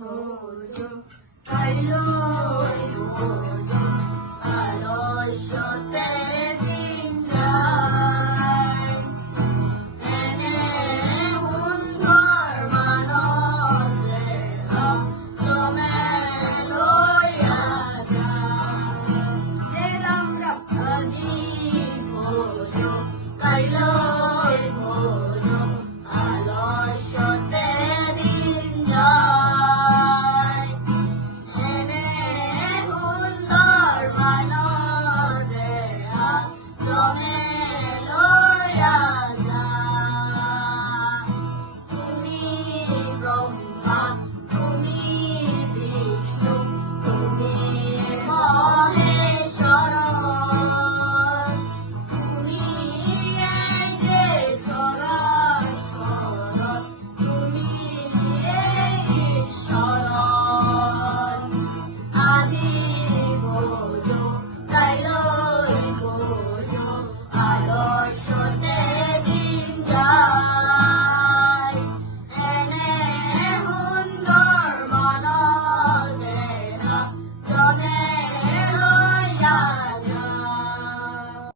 ভোজ কাইলোই ভোজ আলস্যতে দিন যায় এনে সুন্দর মানৱ দেহ তুমি লইয়া যায় আমরা আজি ভোজ কাইলোই ভোজ আলস্যতে দিন যায় এনে সুন্দর মানৱ দেহ তুমি লইয়া যায় তুমি ব্রহ্মা তুমি বিষ্ণু তুমি মহেশ্বর তুমি এই যে সরস্বর তুমি এই ঈশ্বর আদি ভোজ